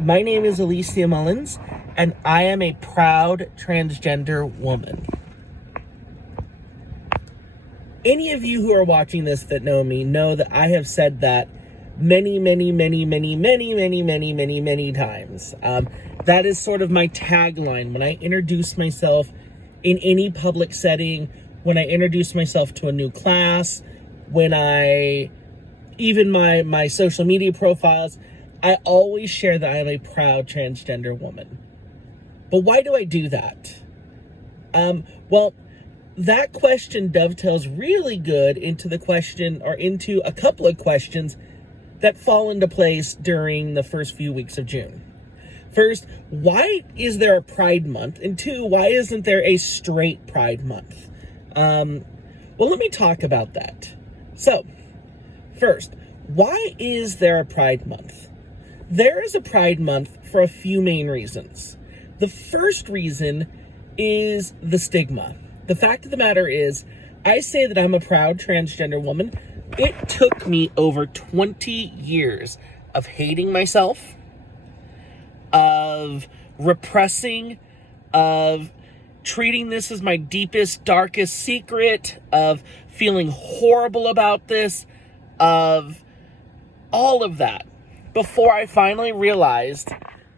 My name is Alicia Mullins, and I am a proud transgender woman. Any of you who are watching this that know me know that I have said that many times. That is sort of my tagline when I introduce myself in any public setting, when I introduce myself to a new class, even my social media profiles, I always share that I am a proud transgender woman. But why do I do that? Well, that question dovetails really good into into a couple of questions that fall into place during the first few weeks of June. First, why is there a Pride Month? And two, why isn't there a straight Pride Month? Well, let me talk about that. So, first, why is there a Pride Month? There is a Pride Month for a few main reasons. The first reason is the stigma. The fact of the matter is, I say that I'm a proud transgender woman. It took me over 20 years of hating myself, of repressing, of treating this as my deepest, darkest secret, of feeling horrible about this, of all of that, before I finally realized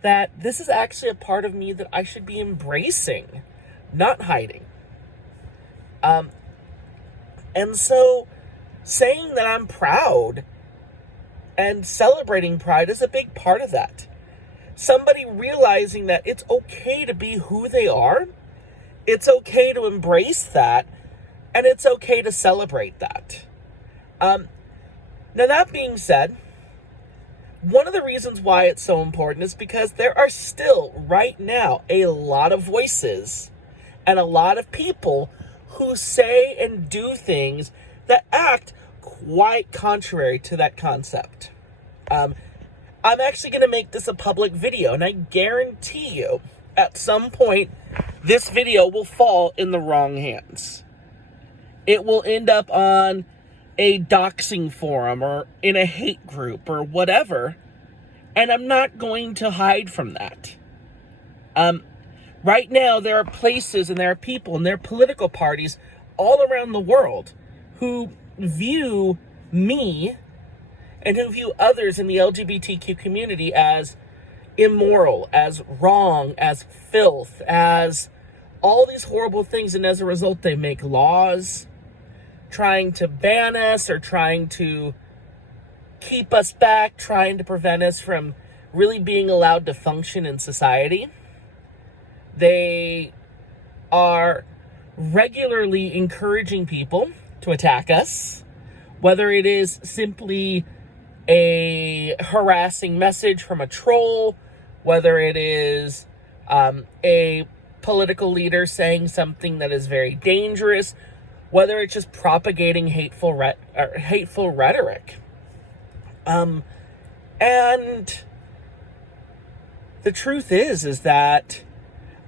that this is actually a part of me that I should be embracing, not hiding. And so saying that I'm proud and celebrating pride is a big part of that. Somebody realizing that it's okay to be who they are, it's okay to embrace that, and it's okay to celebrate that. Now that being said, one of the reasons why it's so important is because there are still, right now, a lot of voices and a lot of people who say and do things that act quite contrary to that concept. I'm actually going to make this a public video, and I guarantee you, at some point, this video will fall in the wrong hands. It will end up on a doxing forum or in a hate group or whatever, and I'm not going to hide from that. Right now, there are places and there are people and there are political parties all around the world who view me and who view others in the LGBTQ community as immoral, as wrong, as filth, as all these horrible things, and as a result, they make laws trying to ban us or trying to keep us back, trying to prevent us from really being allowed to function in society. They are regularly encouraging people to attack us, whether it is simply a harassing message from a troll, whether it is a political leader saying something that is very dangerous, whether it's just propagating hateful rhetoric. And the truth is that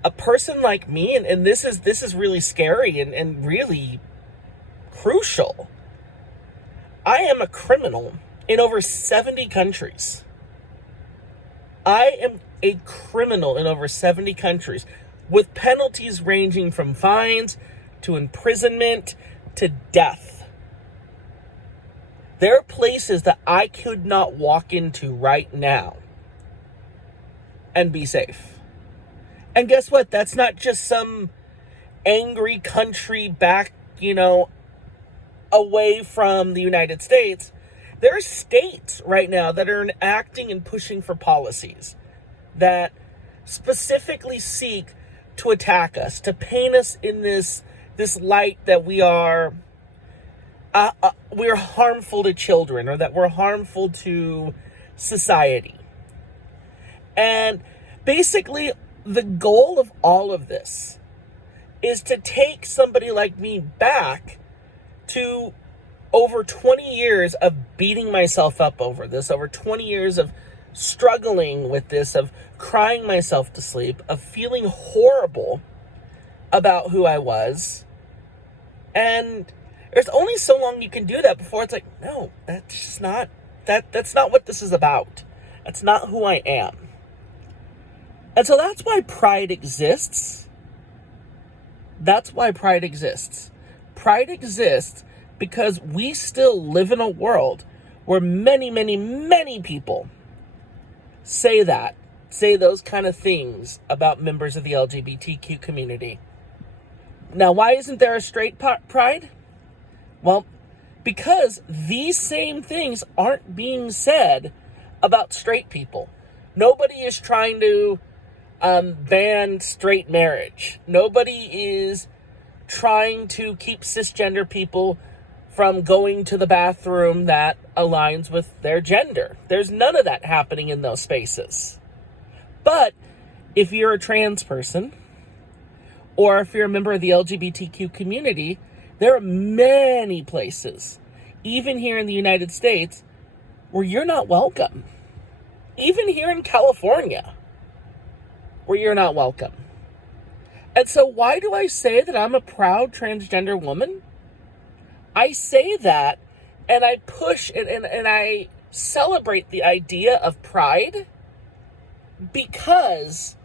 a person like me, and this is really scary and really crucial, I am a criminal in over 70 countries. I am a criminal in over 70 countries, with penalties ranging from fines to imprisonment to death. There are places that I could not walk into right now and be safe. And guess what? That's not just some angry country back, away from the United States. There are states right now that are enacting and pushing for policies that specifically seek to attack us, to paint us in this light that we're harmful to children, or that we're harmful to society. And basically, the goal of all of this is to take somebody like me back to over 20 years of beating myself up over this, over 20 years of struggling with this, of crying myself to sleep, of feeling horrible about who I was. And there's only so long you can do that before it's like, no, that's not what this is about. That's not who I am. And so that's why pride exists. That's why pride exists. Pride exists because we still live in a world where many, many, many people say those kind of things about members of the LGBTQ community. Now, why isn't there a straight pride? Well, because these same things aren't being said about straight people. Nobody is trying to ban straight marriage. Nobody is trying to keep cisgender people from going to the bathroom that aligns with their gender. There's none of that happening in those spaces. But if you're a trans person, or if you're a member of the LGBTQ community, there are many places, even here in the United States, where you're not welcome. Even here in California, where you're not welcome. And so why do I say that I'm a proud transgender woman? I say that, and I push and I celebrate the idea of pride, because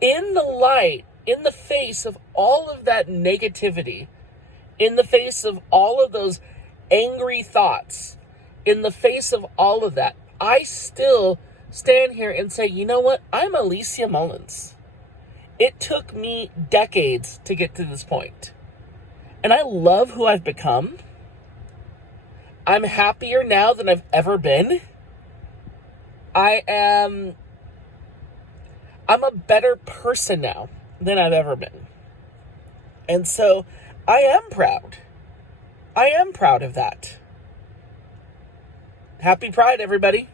in the face of all of that negativity, in the face of all of those angry thoughts, in the face of all of that, I still stand here and say, you know what? I'm Alicia Mullins. It took me decades to get to this point. And I love who I've become. I'm happier now than I've ever been. I'm a better person now than I've ever been. And so I am proud. I am proud of that. Happy Pride, everybody.